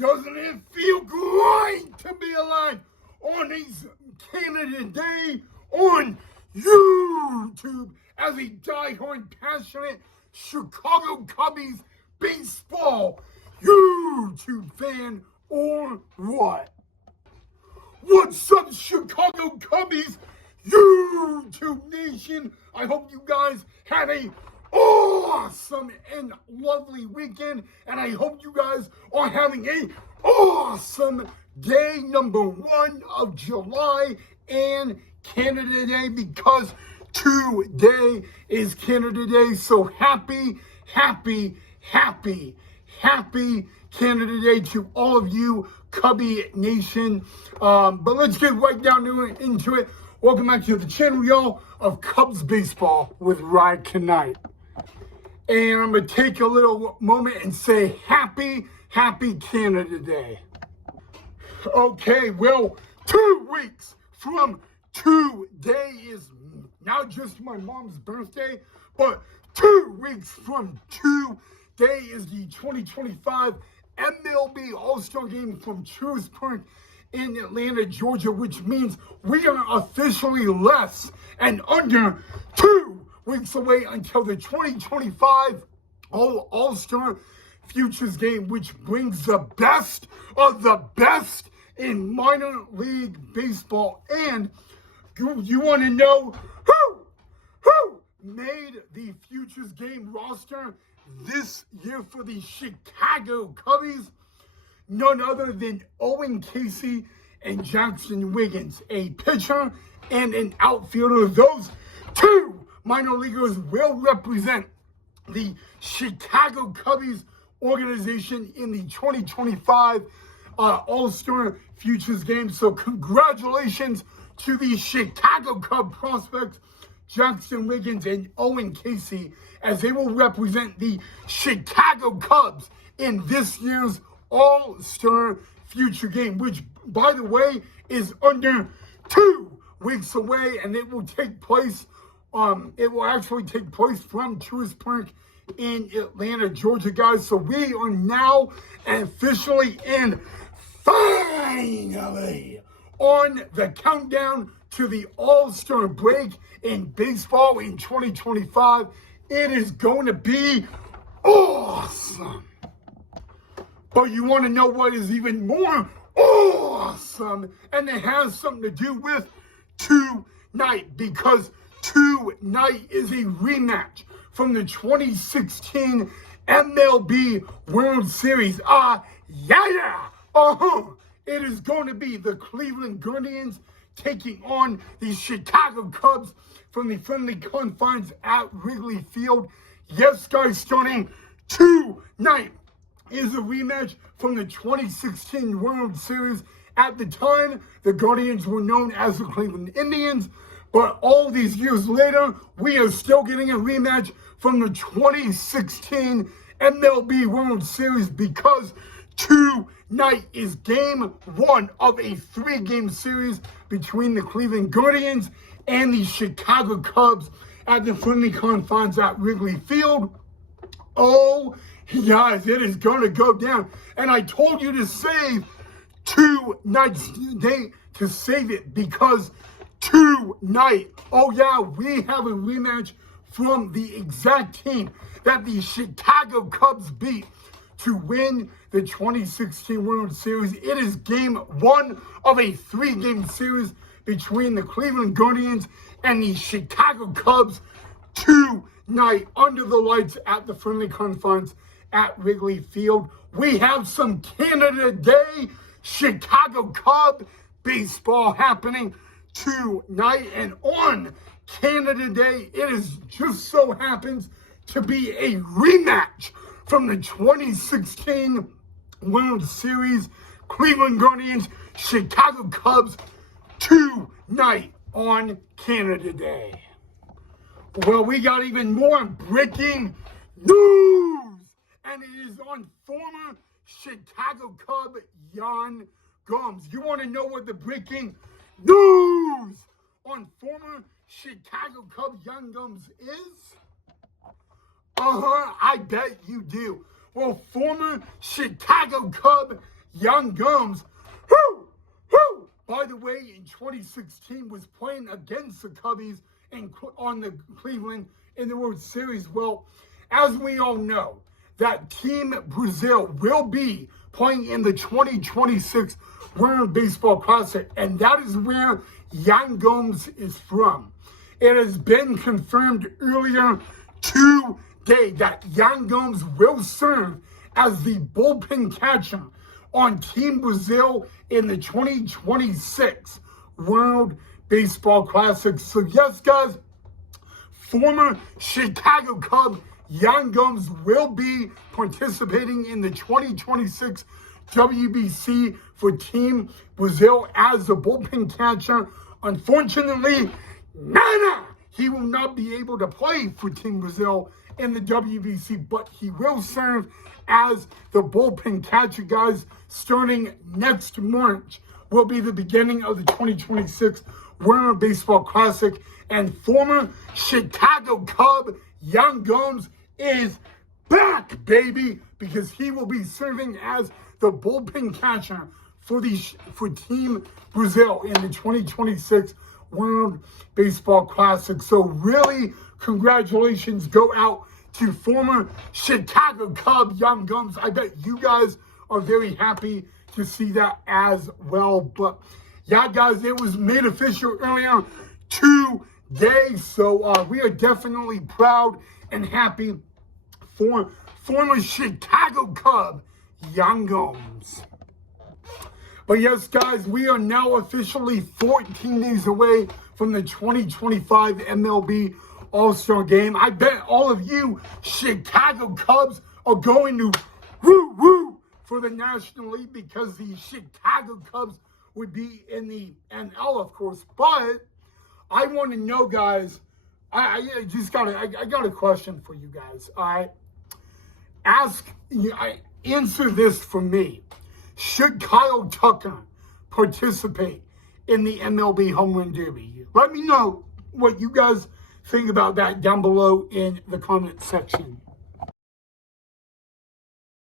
Doesn't it feel great to be alive on this Canada Day on YouTube as a diehard, passionate Chicago Cubbies baseball YouTube fan or what? What's up, Chicago Cubbies YouTube Nation? I hope you guys had a awesome and lovely weekend, and I hope you guys are having a awesome day number 1 of July and Canada Day, because today is Canada Day. So happy Canada Day to all of you, Cubby Nation. But let's get right down into it. Welcome back to the channel, y'all, of Cubs Baseball with Ryan Knight. And I'm going to take a little moment and say happy Canada Day. Okay, well, 2 weeks from today is not just my mom's birthday, but 2 weeks from today is the 2025 MLB All-Star Game from Truist Park in Atlanta, Georgia, which means we are officially less and under 2 weeks away until the 2025 All-Star Futures Game, which brings the best of the best in minor league baseball. And you want to know who made the Futures Game roster this year for the Chicago Cubbies? None other than Owen Casey and Jackson Wiggins, a pitcher and an outfielder. Those 2 minor leaguers will represent the Chicago Cubbies organization in the 2025 All-Star Futures Game. So congratulations to the Chicago Cub prospects, Jackson Wiggins and Owen Casey, as they will represent the Chicago Cubs in this year's All-Star Future Game, which, by the way, is under 2 weeks away, and it will take place. It will actually take place from Truist Park in Atlanta, Georgia, guys. So we are now officially and finally on the countdown to the All-Star break in baseball in 2025. It is going to be awesome. But you want to know what is even more awesome? And it has something to do with tonight, because tonight is a rematch from the 2016 MLB World Series. It is going to be the Cleveland Guardians taking on the Chicago Cubs from the friendly confines at Wrigley Field. Yes, guys, starting tonight is a rematch from the 2016 World Series. At the time, the Guardians were known as the Cleveland Indians, but all these years later, we are still getting a rematch from the 2016 MLB World Series, because tonight is game 1 of a 3-game series between the Cleveland Guardians and the Chicago Cubs at the friendly confines at Wrigley Field. Oh, guys, it is going to go down. And I told you to save tonight's date to save it, because tonight, oh yeah, we have a rematch from the exact team that the Chicago Cubs beat to win the 2016 World Series. It is game 1 of a 3-game series between the Cleveland Guardians and the Chicago Cubs tonight under the lights at the friendly confines at Wrigley Field. We have some Canada Day Chicago Cub baseball happening tonight, and on Canada Day, it is just so happens to be a rematch from the 2016 World Series. Cleveland Guardians, Chicago Cubs tonight on Canada Day. Well, we got even more breaking news, and it is on former Chicago Cub Yan Gomes. You want to know what the breaking news on former Chicago Cub Yan Gomes is? I bet you do. Well, former Chicago Cub Young Guns, whoo, by the way, in 2016 was playing against the Cubbies on the Cleveland in the World Series. Well, as we all know, that Team Brazil will be playing in the 2026 World Baseball Classic, and that is where Young Guns is from. It has been confirmed earlier today that Young Guns will serve as the bullpen catcher on Team Brazil in the 2026 World Baseball Classic. So yes, guys, former Chicago Cub Young Guns will be participating in the 2026 WBC for Team Brazil as the bullpen catcher. Unfortunately, he will not be able to play for Team Brazil in the WBC, but he will serve as the bullpen catcher, guys. Starting next March will be the beginning of the 2026 World Baseball Classic, and former Chicago Cub Young Guns is back, baby, because he will be serving as the bullpen catcher for Team Brazil in the 2026 World Baseball Classic. So really, congratulations go out to former Chicago Cub Young Guns. I bet you guys are very happy to see that as well. But yeah, guys, it was made official earlier today. So we are definitely proud and happy for former Chicago Cub Young Guns. But yes, guys, we are now officially 14 days away from the 2025 MLB All-Star Game. I bet all of you Chicago Cubs are going to woo for the National League, because the Chicago Cubs would be in the NL, of course. But I want to know, guys, I got a question for you guys. All right, answer this for me. Should Kyle Tucker participate in the MLB Home Run Derby? Let me know what you guys think about that down below in the comment section.